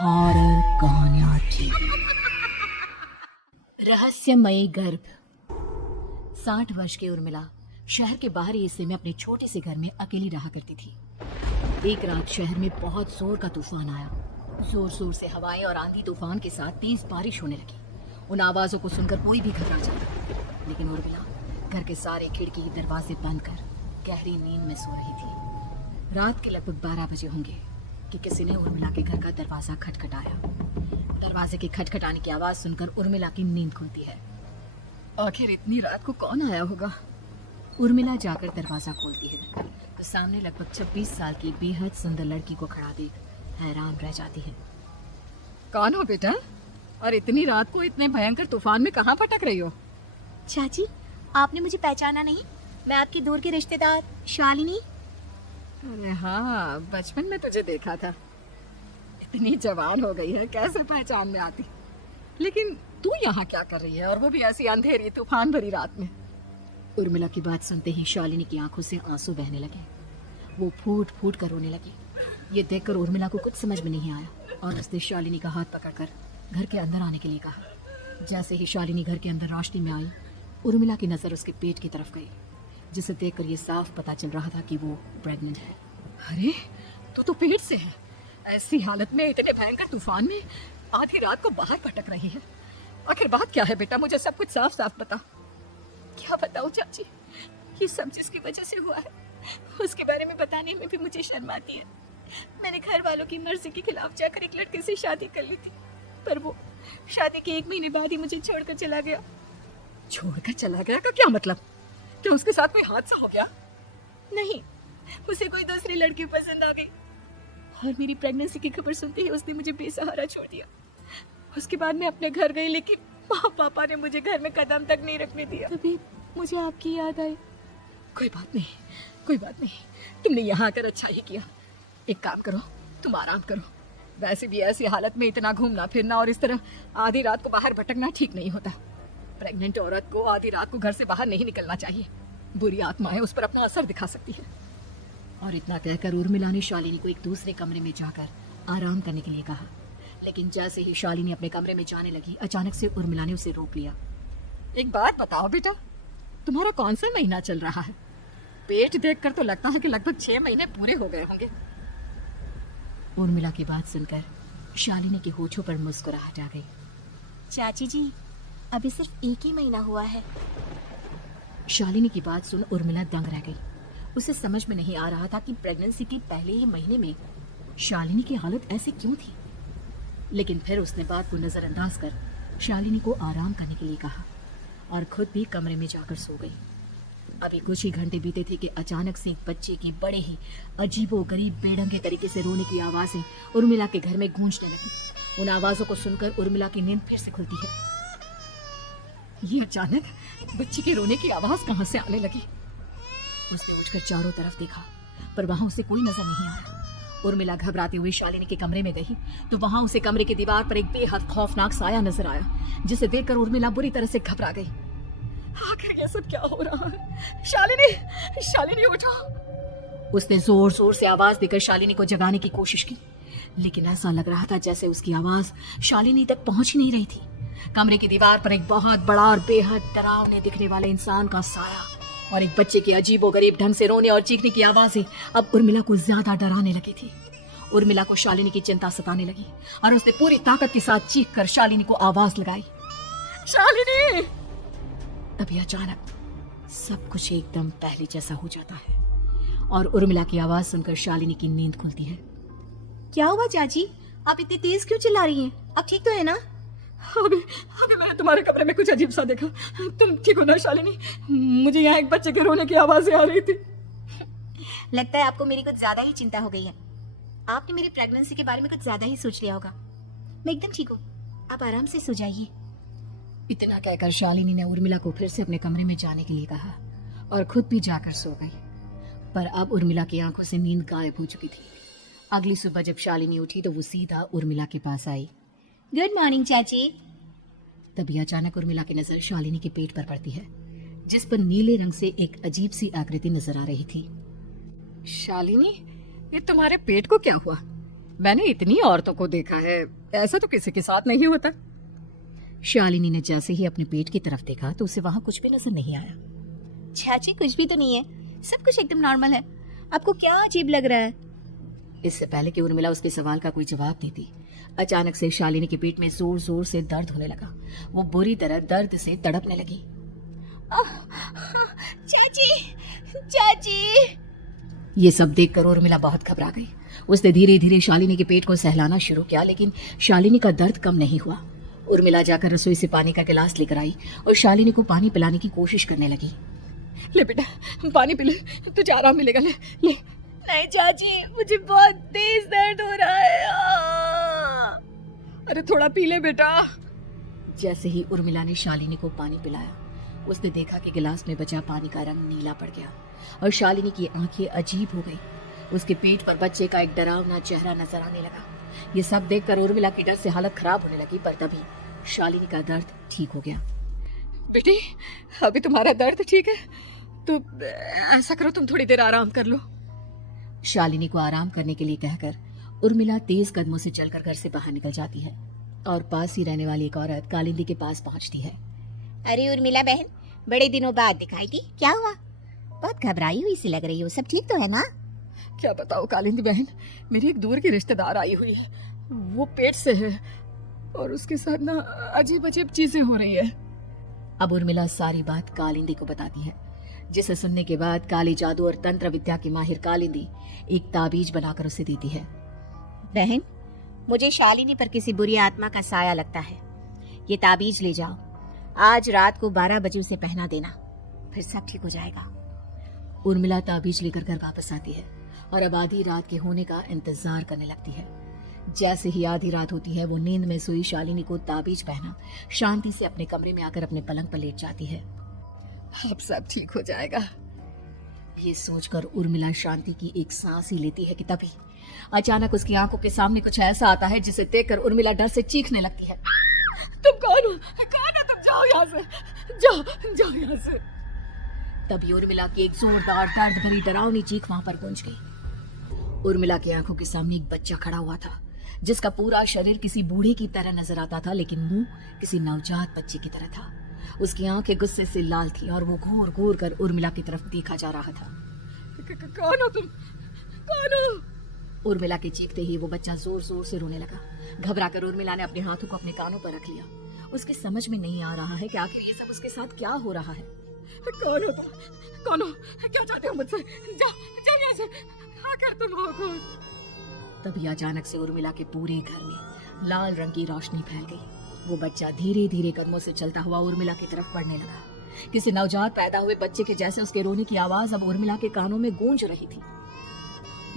Horror कहानियां थी। रहस्यमयी गर्भ। 60 वर्ष की उर्मिला शहर के बाहरी हिस्से में अपने छोटे से घर में अकेली रहा करती थी। एक रात शहर में बहुत जोर का तूफान आया। जोर जोर से हवाएं और आंधी तूफान के साथ तेज बारिश होने लगी। उन आवाजों को सुनकर कोई भी घबरा जाता, लेकिन उर्मिला घर के सारे खिड़की दरवाजे बंद कर गहरी नींद में सो रही थी। रात के लगभग 12 बजे होंगे कि किसी ने उर्मिला के घर का दरवाजा खटखटाया। दरवाजे के खटखटाने की आवाज सुनकर उर्मिला की नींद खुलती है। आखिर इतनी रात को कौन आया होगा? उर्मिला जाकर दरवाजा खोलती है तो सामने लगभग 26 साल की बेहद सुंदर लड़की को खड़ा देख हैरान रह जाती है। कौन हो बेटा, और इतनी रात को इतने भयंकर तूफान में कहाँ भटक रही हो? चाची, आपने मुझे पहचाना नहीं? मैं आपकी दूर की रिश्तेदार शालिनी। अरे हाँ, बचपन में तुझे देखा था। इतनी जवान हो गई है, कैसे पहचान में आती। लेकिन तू यहाँ क्या कर रही है, और वो भी ऐसी अंधेरी तूफान भरी रात में? उर्मिला की बात सुनते ही शालिनी की आंखों से आंसू बहने लगे। वो फूट फूट कर रोने लगी। ये देखकर उर्मिला को कुछ समझ में नहीं आया और उसने शालिनी का हाथ पकड़कर घर के अंदर आने के लिए कहा। जैसे ही शालिनी घर के अंदर रोशनी में आई, उर्मिला की नजर उसके पेट की तरफ गई, जिसे देखकर ये साफ पता चल रहा था कि वो प्रेग्नेंट है। अरे, तू तो पेट से है। ऐसी हालत में इतने भयंकर तूफान में आधी रात को बाहर भटक रही है। आखिर बात क्या है बेटा, मुझे सब कुछ साफ साफ बता। क्या बताऊं चाची, ये सब जिसकी वजह से हुआ है उसके बारे में बताने में भी मुझे शर्म आती है। मैंने घर वालों की मर्जी के खिलाफ जाकर एक लड़के से शादी कर ली थी, पर वो शादी के 1 महीने बाद ही मुझे छोड़कर चला गया। छोड़कर चला गया का क्या मतलब? क्या उसके साथ कोई हादसा हो गया? नहीं, उसे कोई दूसरी लड़की पसंद आ गई और मेरी प्रेगनेंसी की खबर सुनते ही उसने मुझे बेसहारा छोड़ दिया। उसके बाद मैं अपने घर गई, लेकिन माँ पापा ने मुझे घर में कदम तक नहीं रखने दिया। तभी मुझे आपकी याद आई। कोई बात नहीं, कोई बात नहीं, तुमने यहाँ आकर अच्छा ही किया। एक काम करो, तुम आराम करो। वैसे भी ऐसी हालत में इतना घूमना फिरना और इस तरह आधी रात को बाहर भटकना ठीक नहीं होता। प्रेग्नेंट औरत को आधी रात को घर से बाहर नहीं निकलना चाहिए। बुरी आत्माएं उस पर अपना असर दिखा सकती है। और इतना कहकर उर्मिला ने शालिनी को एक दूसरे कमरे में जाकर आराम करने के लिए कहा। लेकिन जैसे ही शालिनी अपने कमरे में जाने लगी, अचानक से उर्मिला ने उसे रोक लिया। एक बात बताओ बेटा, तुम्हारा कौन सा महीना चल रहा है? पेट देखकर तो लगता है कि लगभग 6 महीने पूरे हो गए होंगे। उर्मिला की बात सुनकर शालिनी के होठों पर मुस्कुराहट आ गई। चाची जी, अभी सिर्फ 1 ही महीना हुआ है। शालिनी की बात सुन उर्मिला दंग रह गई। उसे समझ में नहीं आ रहा था कि प्रेगनेंसी के पहले ही महीने में शालिनी की हालत ऐसी क्यों थी। लेकिन फिर उसने बात को नजरअंदाज कर शालिनी को आराम करने के लिए कहा और खुद भी कमरे में जाकर सो गई। अभी कुछ ही घंटे बीते थे कि अचानक से एक बच्चे की बड़े ही अजीबोगरीब बेढंगे तरीके से रोने की आवाजें उर्मिला के घर में गूंजने लगी। उन आवाजों को सुनकर उर्मिला की नींद फिर से खुलती है। ये अचानक बच्चे के रोने की आवाज कहां से आने लगी? उसने उठकर चारों तरफ देखा, पर वहां उसे कोई नजर नहीं आया। उर्मिला घबराते हुए शालिनी के कमरे में गई तो वहां उसे कमरे की दीवार पर एक बेहद खौफनाक साया नजर आया, जिसे देखकर उर्मिला बुरी तरह से घबरा गई। आखिर ये सब क्या हो रहा है? शालिनी, शालिनी उठो! उसने जोर जोर से आवाज देकर शालिनी को जगाने की कोशिश की, लेकिन ऐसा लग रहा था जैसे उसकी आवाज शालिनी तक पहुंच ही नहीं रही थी। कमरे की दीवार पर एक बहुत बड़ा और बेहद डरावने दिखने वाले इंसान का साया और एक बच्चे के अजीबोगरीब ढंग से रोने और चीखने की आवाजें अब उर्मिला को ज्यादा डराने लगी थी। उर्मिला को शालिनी की चिंता सताने लगी और उसने पूरी ताकत के साथ चीख कर शालिनी को आवाज लगाई, शालिनी! तभी अचानक सब कुछ एकदम पहले जैसा हो जाता है और उर्मिला की आवाज सुनकर शालिनी की नींद खुलती है। क्या हुआ चाची, आप इतनी तेज क्यों चिल्ला रही हैं? आप ठीक तो है ना? अभी मैंने तुम्हारे कमरे में कुछ अजीब सा देखा। तुम ठीक हो ना शालिनी? मुझे यहाँ एक बच्चे के रोने की आवाजें आ रही थी। लगता है आपको मेरी कुछ ज्यादा ही चिंता हो गई है। आपने मेरी प्रेगनेंसी के बारे में कुछ ज्यादा ही सोच लिया होगा। मैं एकदम ठीक हूँ, आप आराम से सो जाइए। इतना कहकर शालिनी ने उर्मिला को फिर से अपने कमरे में जाने के लिए कहा और खुद भी जाकर सो गई। पर अब उर्मिला की आंखों से नींद गायब हो चुकी थी। अगली सुबह जब शालिनी उठी तो वो सीधा उर्मिला के पास आई। गुड मॉर्निंग चाची। तभी अचानक उर्मिला की नजर शालिनी के पेट पर पड़ती है, जिस पर नीले रंग से एक अजीब सी आकृति नजर आ रही थी। शालिनी, ये तुम्हारे पेट को क्या हुआ? मैंने इतनी औरतों को देखा है, ऐसा तो किसी के साथ नहीं होता। शालिनी ने जैसे ही अपने पेट की तरफ देखा तो उसे वहां कुछ भी नजर नहीं आया। चाची कुछ भी तो नहीं है, सब कुछ एकदम नॉर्मल है। आपको क्या अजीब लग रहा है? इससे पहले कि उर्मिला उसके सवाल का कोई जवाब देती, अचानक से शालिनी के पेट में जोर जोर से दर्द होने लगा। वो बुरी तरह दर्द से तड़पने लगी। चाची, चाची। ये सब देखकर उर्मिला बहुत घबरा गई। उसने धीरे धीरे शालिनी के पेट को सहलाना शुरू किया, लेकिन शालिनी का दर्द कम नहीं हुआ। उर्मिला जाकर रसोई से पानी का गिलास लेकर आई और शालिनी को पानी पिलाने की कोशिश करने लगी। ले बेटा, पानी पी ले, तुझे आराम मिलेगा। ले ले। नहीं चाची, मुझे बहुत तेज दर्द हो रहा है। अरे थोड़ा पी ले बेटा। जैसे ही उर्मिला ने शालिनी को पानी पिलाया, उसने देखा कि गिलास में बचा पानी का रंग नीला पड़ गया और शालिनी की आंखें अजीब हो गई। उसके पेट पर बच्चे का एक डरावना चेहरा नजर आने लगा। ये सब देखकर उर्मिला की डर से हालत खराब होने लगी, पर तभी शालिनी का दर्द ठीक हो गया। बेटी, अभी तुम्हारा दर्द ठीक है, तो ऐसा करो, तुम थोड़ी देर आराम कर लो। शालिनी को आराम करने के लिए कहकर उर्मिला तेज कदमों से चलकर घर से बाहर निकल जाती है और पास ही रहने वाली एक औरत कालिंदी के पास पहुंचती है। अरे उर्मिला बहन, बड़े दिनों बाद दिखाई दी, क्या हुआ? बहुत घबराई हुई सी लग रही हो, सब ठीक तो है ना? क्या बताओ कालिंदी बहन, मेरी एक दूर की रिश्तेदार आई हुई है। वो पेट से है और उसके साथ ना अजीब अजीब चीजें हो रही है। अब उर्मिला सारी बात कालिंदी को बताती है, जिसे सुनने के बाद काली जादू और तंत्र विद्या की माहिर कालिंदी एक ताबीज बनाकर उसे देती है। बहन, मुझे शालिनी पर किसी बुरी आत्मा का साया लगता है। ये ताबीज ले जाओ, आज रात को 12 बजे उसे पहना देना, फिर सब ठीक हो जाएगा। उर्मिला ताबीज लेकर घर वापस आती है और अब आधी रात के होने का इंतजार करने लगती है। जैसे ही आधी रात होती है, वो नींद में सोई शालिनी को ताबीज पहना शांति से अपने कमरे में आकर अपने पलंग पर लेट जाती है। अब सब ठीक हो जाएगा, ये सोचकर उर्मिला शांति की एक सांस ही लेती है कि तभी अचानक उसकी आंखों के सामने कुछ ऐसा आता है जिसे देखकर उर्मिला डर से चीखने लगती है। तुम कौन हो? कौन हो तुम? जाओ यहाँ से, जाओ जाओ यहाँ से। तभी उर्मिला की एक जोरदार दर्द भरी डरावनी चीख वहां पर गूंज गई। उर्मिला की आंखों के सामने एक बच्चा खड़ा हुआ था, जिसका पूरा शरीर किसी बूढ़े की तरह नजर आता था, लेकिन मुंह किसी नवजात बच्चे की तरह था। उसकी आंखें गुस्से से लाल थी और वो घूर घूर कर उर्मिला की तरफ देखा जा रहा था। कौन हो तुम? कौन हो? उर्मिला के चीखते ही वो बच्चा जोर जोर से रोने लगा। घबराकर उर्मिला ने अपने हाथों को अपने कानों पर रख लिया। उसके समझ में नहीं आ रहा है कि आखिर ये सब उसके साथ क्या हो रहा है। कौन हो तुम? कौन हो? क्या चाहते हो मुझसे? जाओ यहाँ से, आखिर तुम हो कौन? तभी अचानक से उर्मिला के पूरे घर में लाल रंग की रोशनी फैल गई। वो बच्चा धीरे धीरे कदमों से चलता हुआ उर्मिला की तरफ बढ़ने लगा। किसी नवजात पैदा हुए बच्चे के जैसे उसके रोने की आवाज अब उर्मिला के कानों में गूंज रही थी।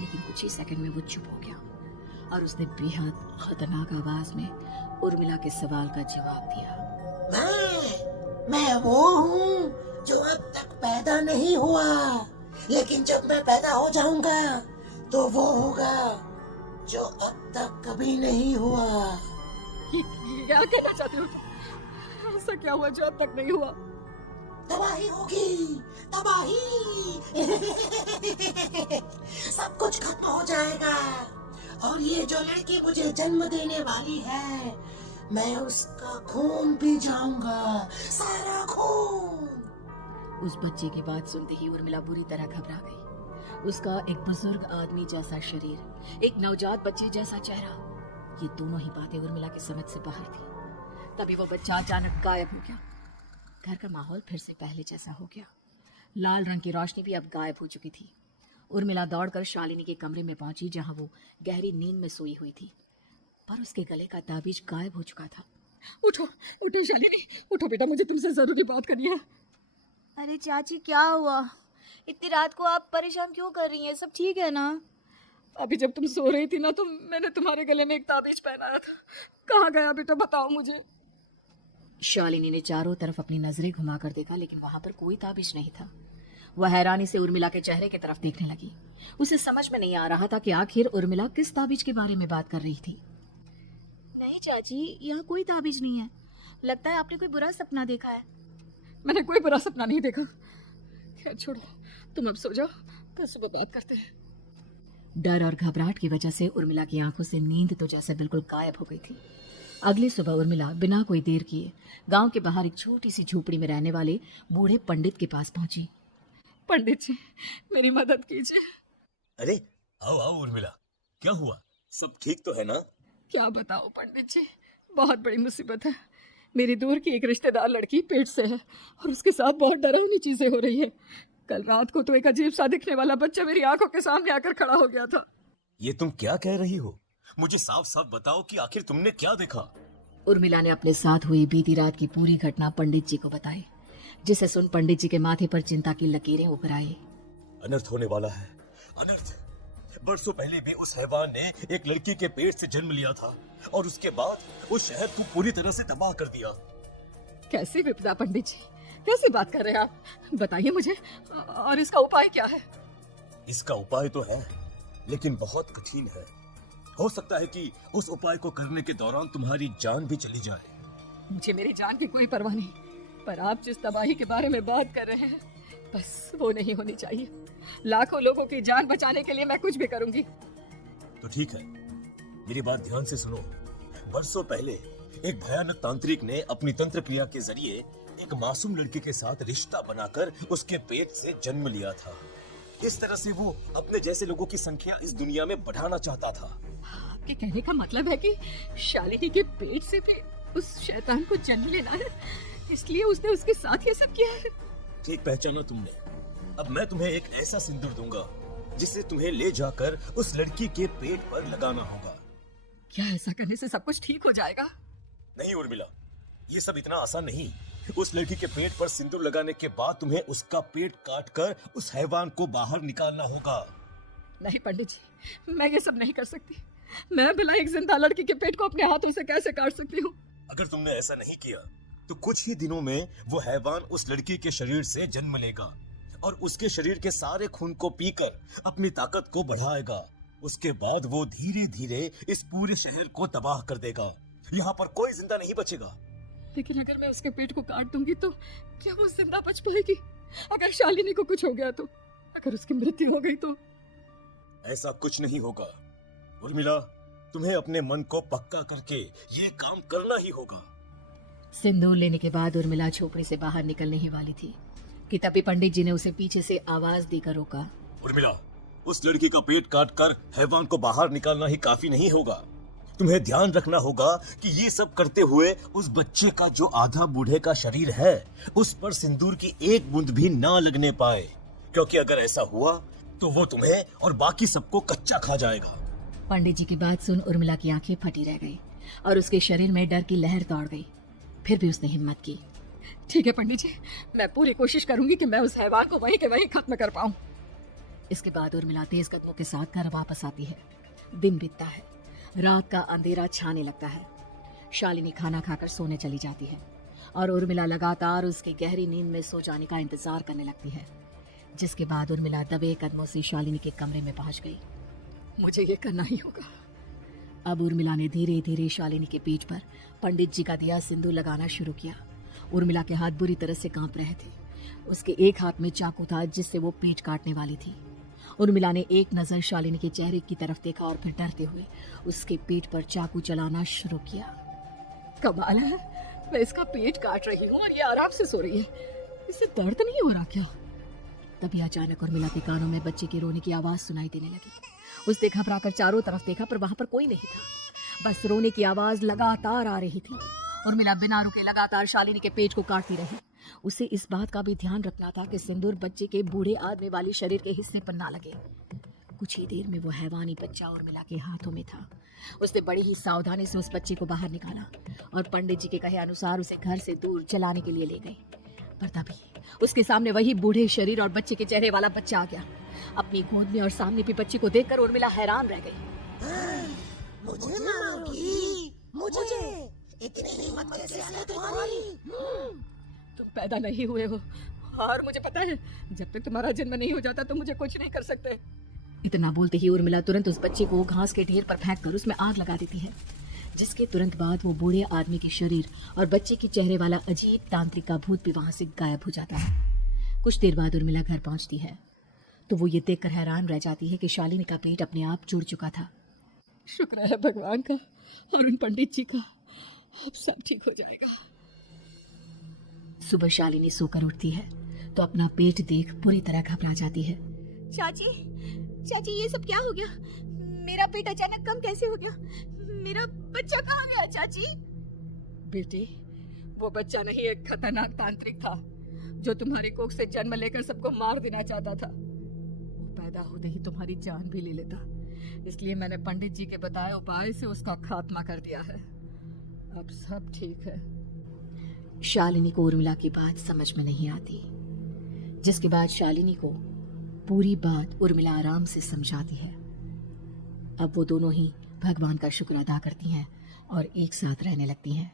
लेकिन कुछ ही सेकंड में वो चुप हो गया और उसने बेहद खतरनाक आवाज में उर्मिला के सवाल का जवाब दिया। मैं वो हूँ जो अब तक पैदा नहीं हुआ, लेकिन जब मैं पैदा हो जाऊंगा तो वो होगा जो अब तक कभी नहीं हुआ। क्या कहना चाहते हो? ऐसा क्या हुआ जो अब तक नहीं हुआ? तबाही होगी, तबाही। सब कुछ खत्म हो जाएगा और ये जो लड़की मुझे जन्म देने वाली है, मैं उसका खून पी जाऊंगा, सारा खून। उस बच्चे की बात सुनते ही उर्मिला बुरी तरह घबरा गई। उसका एक बुजुर्ग आदमी जैसा शरीर, एक नवजात बच्चे जैसा चेहरा, ये दोनों ही बातें उर्मिला की समझ से बाहर थी। तभी वो बच्चा अचानक गायब हो गया। घर का माहौल फिर से पहले जैसा हो गया। लाल रंग की रोशनी भी अब गायब हो चुकी थी। उर्मिला दौड़कर शालिनी के कमरे में पहुंची, जहां वो गहरी नींद में सोई हुई थी, पर उसके गले का ताबीज गायब हो चुका था। उठो उठो शालिनी, उठो बेटा, मुझे तुमसे जरूरी बात करनी है। अरे चाची, क्या हुआ? इतनी रात को आप परेशान क्यों कर रही हैं? सब ठीक है ना? अभी जब तुम सो रही थी ना, तो मैंने तुम्हारे गले में एक ताबीज पहनाया था। कहाँ गया बेटा, बताओ मुझे। शालिनी ने चारों तरफ अपनी नजरें घुमाकर देखा, लेकिन वहां पर कोई ताबीज नहीं था। वह हैरानी से उर्मिला के चेहरे की तरफ देखने लगी। उसे समझ में नहीं आ रहा था कि आखिर उर्मिला किस ताबीज के बारे में बात कर रही थी। नहीं चाची, यहाँ कोई ताबीज नहीं है। लगता है आपने कोई बुरा सपना देखा है। मैंने कोई बुरा सपना नहीं देखा। खैर छोड़ो, तुम अब सो जाओ, कल सुबह बात करते हैं। डर और घबराहट की वजह से उर्मिला की आंखों से नींद तो जैसे बिल्कुल गायब हो गई थी। अगली सुबह उर्मिला बिना कोई देर किए गांव के बाहर एक छोटी सी झोपड़ी में रहने वाले बूढ़े पंडित के पास पहुंची। पंडित जी, मेरी मदद कीजिए। अरे आओ आओ उर्मिला, क्या हुआ? सब ठीक तो है ना? क्या बताओ पंडित जी, बहुत बड़ी मुसीबत है। मेरी दूर की एक रिश्तेदार लड़की पेट से है और उसके साथ बहुत डरावनी चीजें हो रही है। कल रात को तो एक अजीब सा दिखने वाला बच्चा मेरी आंखों के सामने आकर खड़ा हो गया था। ये तुम क्या कह रही हो? मुझे साफ साफ बताओ कि आखिर तुमने क्या देखा? उर्मिला ने अपने साथ हुई बीती रात की पूरी घटना पंडित जी को बताई, जिसे सुन पंडित जी के माथे पर चिंता की लकीरें उभर आई। अनर्थ होने वाला है, अनर्थ। बरसों पहले भी उस हैवान ने एक लड़की के पेट से जन्म लिया था और उसके बाद उस शहर को पूरी तरह से तबाह कर दिया। कैसी विपदा पंडित जी, कैसी बात कर रहे हैं आप? बताइए मुझे, और इसका उपाय क्या है? इसका उपाय तो है, लेकिन बहुत कठिन है। हो सकता है कि उस उपाय को करने के दौरान तुम्हारी जान भी चली जाए। मुझे मेरी जान की कोई परवाह नहीं, पर आप जिस तबाही के बारे में बात कर रहे हैं, बस वो नहीं होनी चाहिए। लाखों लोगों की जान बचाने के लिए मैं कुछ भी करूंगी। तो ठीक है, मेरी बात ध्यान से सुनो। बरसों पहले एक भयानक तांत्रिक ने अपनी तंत्र क्रिया के जरिए एक मासूम लड़की के साथ रिश्ता बनाकर उसके पेट से जन्म लिया था। इस तरह से वो अपने जैसे लोगों की संख्या इस दुनिया में बढ़ाना चाहता था। आपके कहने का मतलब है कि शालिनी के पेट से भी उस शैतान को जन्म लेना है, इसलिए उसने उसके साथ ये सब किया है। ठीक पहचाना तुमने। अब मैं तुम्हें एक ऐसा सिंदूर दूंगा जिसे तुम्हें ले जाकर उस लड़की के पेट पर लगाना होगा। क्या ऐसा करने से सब कुछ ठीक हो जाएगा? नहीं उर्मिला, ये सब इतना आसान नहीं। उस लड़की के पेट पर सिंदूर लगाने के बाद तुम्हें उसका पेट काटकर उस हैवान को बाहर निकालना होगा। नहीं पंडित जी, मैं ये सब नहीं कर सकती। मैं भला एक जिंदा लड़की के पेट को अपने हाथों से कैसे काट सकती हूँ? अगर तुमने ऐसा नहीं किया तो कुछ ही दिनों में वो हैवान उस लड़की के शरीर से जन्म लेगा और उसके शरीर के सारे खून को पीकर अपनी ताकत को बढ़ाएगा। उसके बाद वो धीरे धीरे इस पूरे शहर को तबाह कर देगा। यहाँ पर कोई जिंदा नहीं बचेगा। लेकिन अगर मैं उसके पेट को काट दूंगी तो क्या वो जिंदा बच पाएगी? अगर शालिनी को कुछ हो गया तो, अगर उसकी मृत्यु हो गई तो? ऐसा कुछ नहीं होगा उर्मिला, तुम्हें अपने मन को पक्का करके ये काम करना ही होगा। सिंदूर लेने के बाद उर्मिला झोपड़ी से बाहर निकलने ही वाली थी कि तभी पंडित जी ने उसे पीछे से आवाज देकर रोका। उर्मिला, उस लड़की का पेट काटकर हैवान को बाहर निकालना ही काफी नहीं होगा। तुम्हें ध्यान रखना होगा कि ये सब करते हुए उस बच्चे का जो आधा बूढ़े का शरीर है उस पर सिंदूर की एक बूंद भी ना लगने पाए, क्योंकि अगर ऐसा हुआ तो वो तुम्हें और बाकी सबको कच्चा खा जाएगा। पंडित जी की बात सुन उर्मिला की आंखें फटी रह गई और उसके शरीर में डर की लहर दौड़ गई। फिर भी उसने हिम्मत की। ठीक है पंडित जी, मैं पूरी कोशिश करूंगी कि मैं उस हैवान को वहीं के वहीं खत्म कर पाऊं। इसके बाद उर्मिला तेज कदमों के साथ घर वापस आती है। दिन बीतता है, रात का अंधेरा छाने लगता है। शालिनी खाना खाकर सोने चली जाती है और उर्मिला लगातार उसकी गहरी नींद में सो जाने का इंतजार करने लगती है, जिसके बाद उर्मिला दबे कदमों से शालिनी के कमरे में पहुंच गई। मुझे ये करना ही होगा। अब उर्मिला ने धीरे धीरे शालिनी के पीठ पर पंडित जी का दिया सिंदूर लगाना शुरू किया। उर्मिला के हाथ बुरी तरह से कांप रहे थे। उसके एक हाथ में चाकू था जिससे वो पेट काटने वाली थी। उर्मिला ने एक नजर शालिनी के चेहरे की तरफ देखा और फिर डरते हुए उसके पेट पर चाकू चलाना शुरू किया। कमाल है, मैं इसका पेट काट रही हूँ और ये आराम से सो रही है। इसे दर्द नहीं हो रहा क्या? तभी अचानक उर्मिला के कानों में बच्चे के रोने की आवाज सुनाई देने लगी। उसने घबराकर चारों तरफ देखा पर वहां पर कोई नहीं था। बस रोने की आवाज लगातार आ रही थी। उर्मिला बिना रुके लगातार शालिनी के पेट को काटती रही। उसे इस बात का भी ध्यान रखना था कि सिंदूर बच्चे के बूढ़े आदमी वाली शरीर के हिस्से पर ना लगे। कुछ ही देर में वो हैवानी बच्चा उर्मिला के हाथों में था। उसने बड़ी ही सावधानी से उस बच्चे को बाहर निकाला और पंडित जी के कहे अनुसार उसे घर से दूर चलाने के लिए ले गए। पर तभी उसके सामने वही बूढ़े शरीर और बच्चे के चेहरे वाला बच्चा आ गया। अपनी गोद में और सामने भी बच्चे को देखकर उर्मिला हैरान रह गई। मुझे मारोगी? मुझे इतनी हिम्मत कैसे है तुम्हारी? तुम पैदा नहीं हुए हो और मुझे पता है जब तक तुम्हारा जन्म नहीं हो जाता तो मुझे कुछ नहीं कर सकते। इतना बोलते ही उर्मिला तुरंत उस बच्चे को घास के ढेर पर फेंककर उसमें आग लगा देती है, जिसके तुरंत बाद वो बूढ़े आदमी के शरीर और बच्चे के चेहरे वाला अजीब तांत्रिक का भूत भी वहां से गायब हो जाता है। कुछ देर बाद उर्मिला घर पहुंचती है तो वो ये देखकर हैरान रह जाती है कि शालिनी का पेट अपने आप जुड़ चुका था। शुक्र है भगवान का और उन पंडित जी का, अब सब ठीक हो जाएगा। सुबह शालिनी सोकर उठती है तो अपना पेट देख पूरी तरह घबरा जाती है। चाची, चाची ये सब क्या हो गया? मेरा पेट अचानक कम कैसे हो गया? मेरा बच्चा कहाँ गया चाची? बेटी, वो बच्चा नहीं, एक खतरनाक तांत्रिक था जो तुम्हारी कोख से जन्म लेकर सबको मार देना चाहता था। वो पैदा होते ही तुम्हारी जान भी ले लेता, इसलिए मैंने पंडित जी के बताए उपाय से उसका खात्मा कर दिया है। अब सब ठीक है। शालिनी को उर्मिला की बात समझ में नहीं आती, जिसके बाद शालिनी को पूरी बात उर्मिला आराम से समझाती है। अब वो दोनों ही भगवान का शुक्र अदा करती हैं और एक साथ रहने लगती हैं।